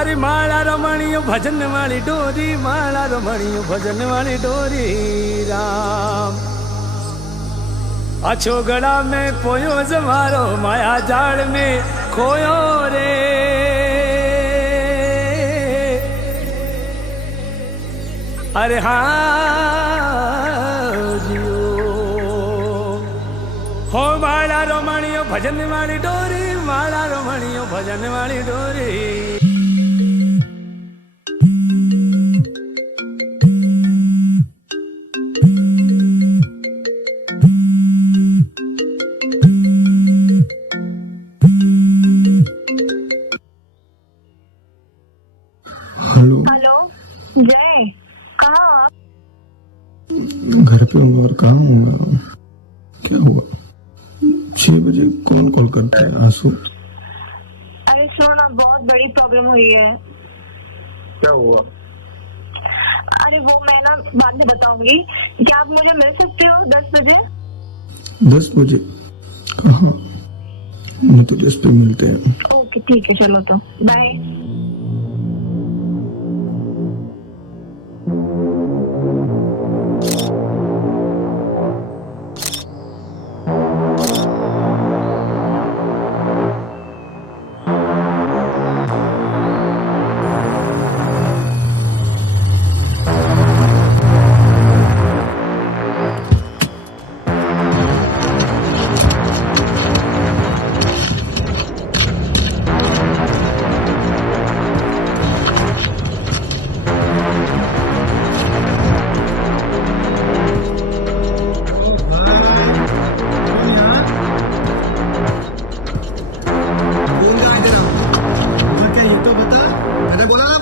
अरे माला रमणियो भजन वाली डोरी, माला रमणियो भजन वाली डोरी राम। अछो गड़ा में पोयो जमारो, माया जाल में खोयो रे। अरे हाँ जियो हो माला रमणियो भजन वाली डोरी, माला रमणियो भजन वाली डोरी। हेलो हेलो जय, कहाँ हो आप? घर पे हूँ। और कहाँ हूँ मैं? क्या हुआ? 6 बजे कौन कॉल करता है? आंसू? अरे सुनो ना, बहुत बड़ी प्रॉब्लम हुई है। क्या हुआ? अरे वो मैं ना बाद में बताऊंगी। क्या आप मुझे मिल सकते हो 10 बजे? 10 बजे? कहाँ? मैं तो जस्ट पे मिलते हैं। ओके ठीक है, चलो तो बाय।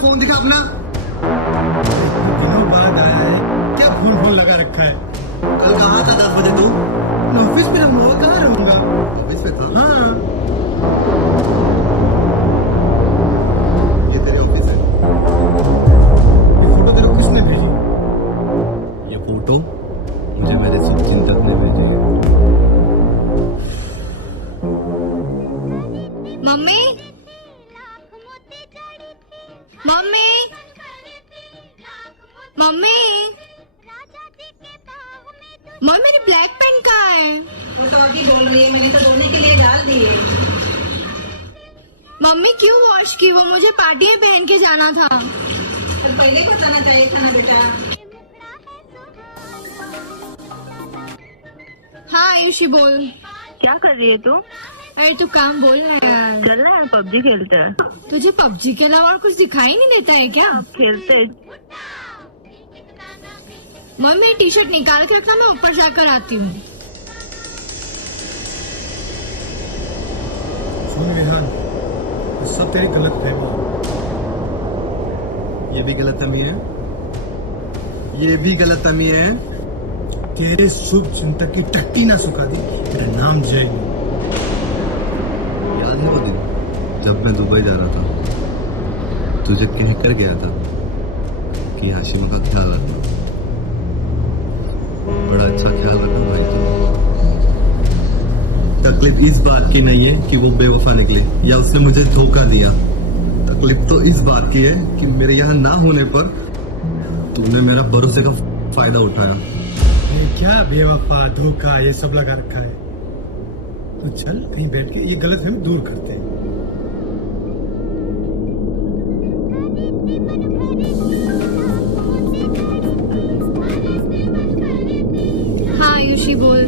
फोन दिखा अपना। दिनों बाद आया है, क्या फोन फोन लगा रखा है? कल कहाँ था 10 बजे तू? ऑफिस में रहूंगा, कहाँ रहूंगा? ऑफिस में था? हाँ। ये तेरे ऑफिस है। ये फोटो तेरे को किसने भेजी? ये फोटो मुझे मेरे शुभ चिंतक ने भेजी है। मम्मी मम्मी मम्मी मम्मी मेरी ब्लैक पेन कहाँ है? वो तो अभी बोल रही है, मैंने तो धोने के लिए डाल दी है। मम्मी क्यों वॉश की? वो मुझे पार्टी में पहन के जाना था। तो पहले बताना चाहिए था ना बेटा। हाँ आयुषी बोल। क्या कर रही है तू? अरे तू काम बोल ना यार। चल ना यार, पबजी खेलते हैं। तुझे पबजी के अलावा और कुछ दिखाई नहीं देता है क्या? खेलते हैं। मम्मी मेरी टी शर्ट निकाल के रखना, मैं ऊपर जाकर आती हूँ। सुन विहान, ये सब तेरी गलत फहमी है। ये भी गलतफहमी है। ये भी गलतफहमी है। तेरे शुभ चिंतक की टट्टी ना सुखा दी। मेरा नाम जय है। याद है वो दिन जब मैं दुबई जा रहा था, तुझे कह कर गया था कि हाशिमा का ख्याल रखना। बड़ा अच्छा ख्याल रखा भाई तू। तकलीफ इस बात की नहीं है कि वो बेवफा निकले या उसने मुझे धोखा दिया। तकलीफ तो इस बात की है कि मेरे यहाँ ना होने पर तूने मेरा भरोसे का फायदा उठाया। ये क्या बेवफा धोखा ये सब लगा रखा है? तो चल कहीं बैठ के ये गलत फहमी दूर करते हैं। हाँ आयुषी बोल।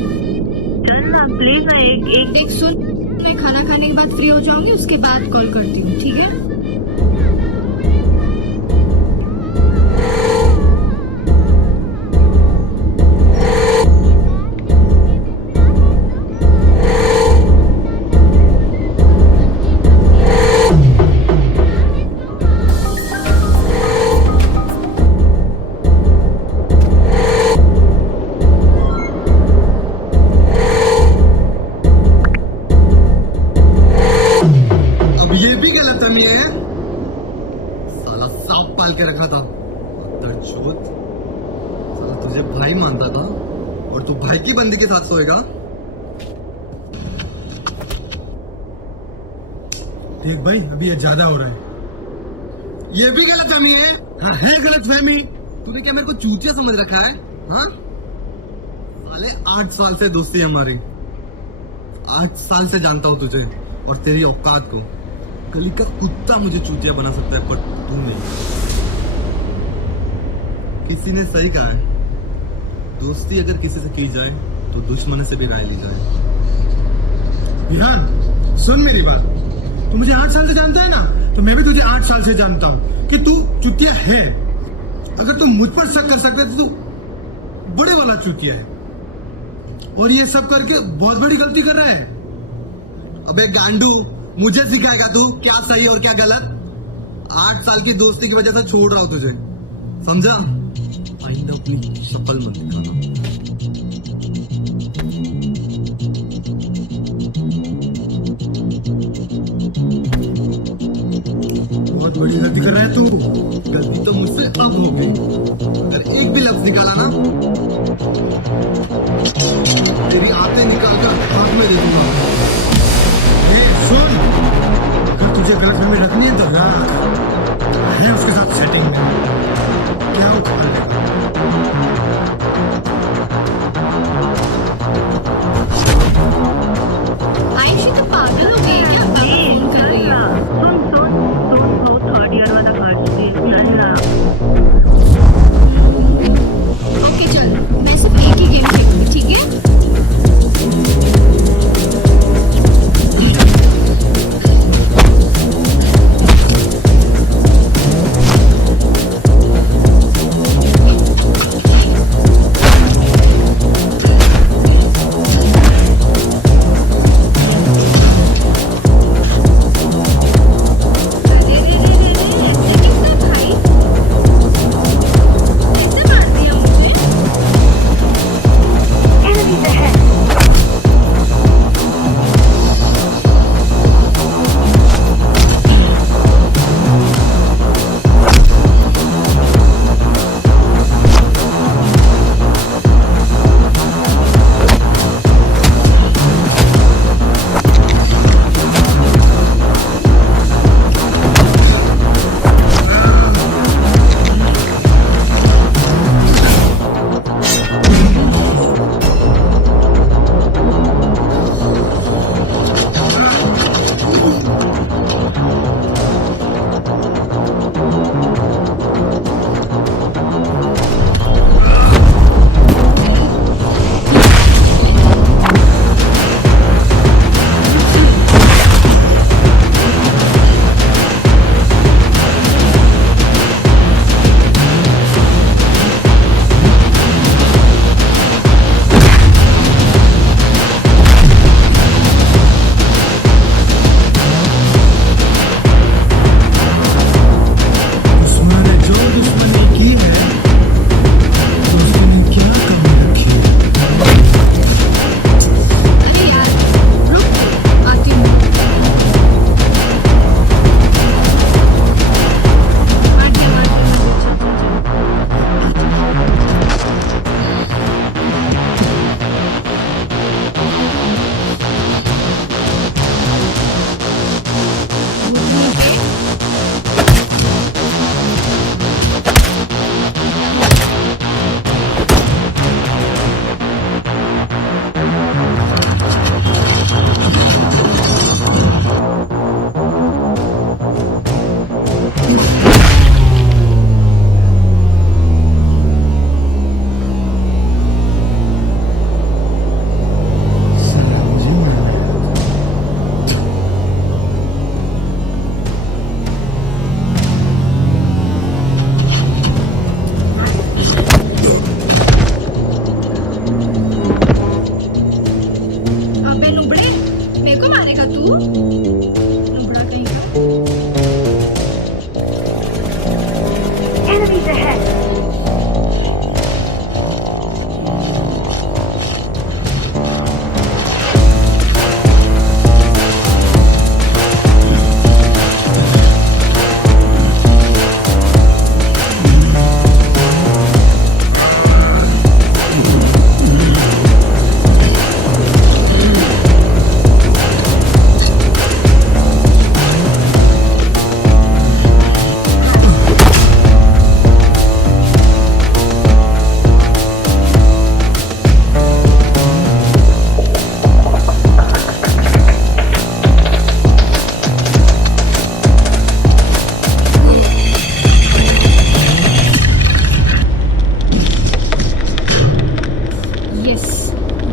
चल ना प्लीज ना, एक सुन, मैं खाना खाने के बाद फ्री हो जाऊंगी, उसके बाद कॉल करती हूँ, ठीक है? बदशोत, साला तुझे भाई मानता था और तू भाई की बंदी के साथ सोएगा। देख भाई, अभी ये ज्यादा हो रहा है। ये भी गलतफहमी है। हाँ, है गलतफहमी। तूने क्या मेरे को चूतिया समझ रखा है? हाँ साले 8 साल से दोस्ती है हमारी। 8 साल से जानता हूँ तुझे और तेरी औकात को। गली का कुत्ता मुझे चूतिया बना सकता है पर तू नहीं। किसी ने सही कहा है, दोस्ती अगर किसी से की जाए तो दुश्मन से भी राय ली जाए। विहान, सुन मेरी बात। तू मुझे 8 साल से जानता है ना, तो मैं भी तुझे 8 साल से जानता हूँ कि तू चुतिया है। अगर तू मुझ पर शक कर सकता है तो तू बड़े वाला चुतिया है, और ये सब करके बहुत बड़ी गलती कर रहा है। अबे गांडू, मुझे सिखाएगा तू क्या सही और क्या गलत? 8 साल की दोस्ती की वजह से छोड़ रहा हूं तुझे, समझा? आइंदा अपनी शक्ल मत दिखाना। बहुत बड़ी गलती कर रहा है तू। गलती तो मुझसे अब हो गई। अगर एक भी लफ्ज निकाला ना, तेरी आंतें निकाल कर हाथ में दे दूंगा। सुन, अगर तुझे गलतफहमी रखनी है तो रख। है उसके साथ सेटिंग में, क्या उखाड़ लेगा। आयुषी तो पागल हो गई है क्या? फोन कर रही है। सुन वो थर्ड ईयर वाला खर्च देखना है ना। ओके चल, मैं सिर्फ एक ही गेम खेलूंगी, ठीक है?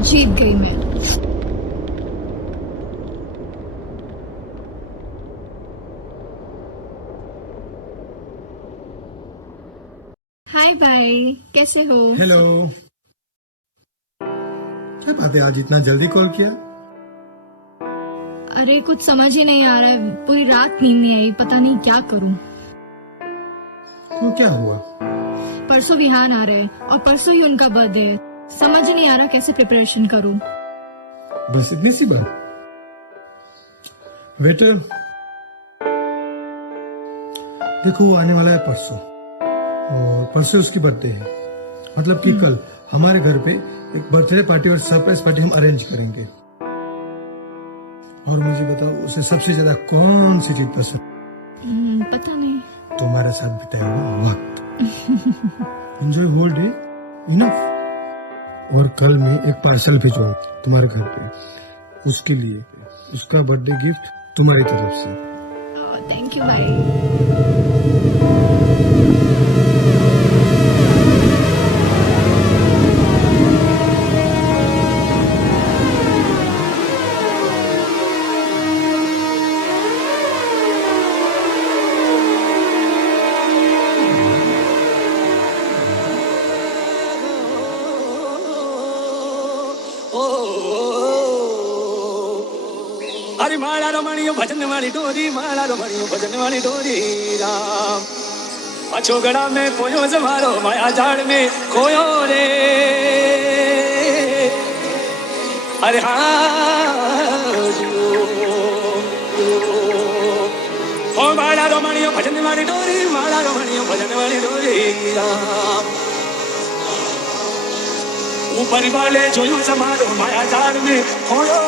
जीत गई मैं। हाय भाई, कैसे हो? हेलो। क्या बात है, आज इतना जल्दी कॉल किया? अरे कुछ समझ ही नहीं आ रहा है, पूरी रात नींद नहीं आई, पता नहीं क्या करूं। क्यों, क्या हुआ? परसों विहान आ रहे हैं और परसों ही उनका बर्थडे है। समझ ही नहीं आ रहा कैसे प्रिपरेशन करूं। बस इतनी सी बात? वेटर, देखो वो आने वाला है परसों, और परसों उसकी बर्थडे है। मतलब कि कल हमारे घर पे एक बर्थडे पार्टी और सरप्राइज पार्टी हम अरेंज करेंगे। और मुझे बताओ, उसे सबसे ज्यादा कौन सी चीज पसंद? पता नहीं। तुम्हारे साथ बिताया हुआ वक्त। Enjoy whole day, enough. और कल मैं एक पार्सल भिजवाऊं तुम्हारे घर पे, उसके लिए, उसका बर्थडे गिफ्ट तुम्हारी तरफ से। थैंक यू भाई। अरे माला रमणियो भजन वाली डोरी, माला रमणियो भजन वाली डोरी राम। अछोगड़ा में पोयो जमारो, माया झाड़ में खोयो रे। अरे ओ माला रमणियो भजन वाली डोरी, माला रमणियो भजन वाली डोरी राम। ऊपर वाले जोयो जमारो, माया झाड़ में खोयो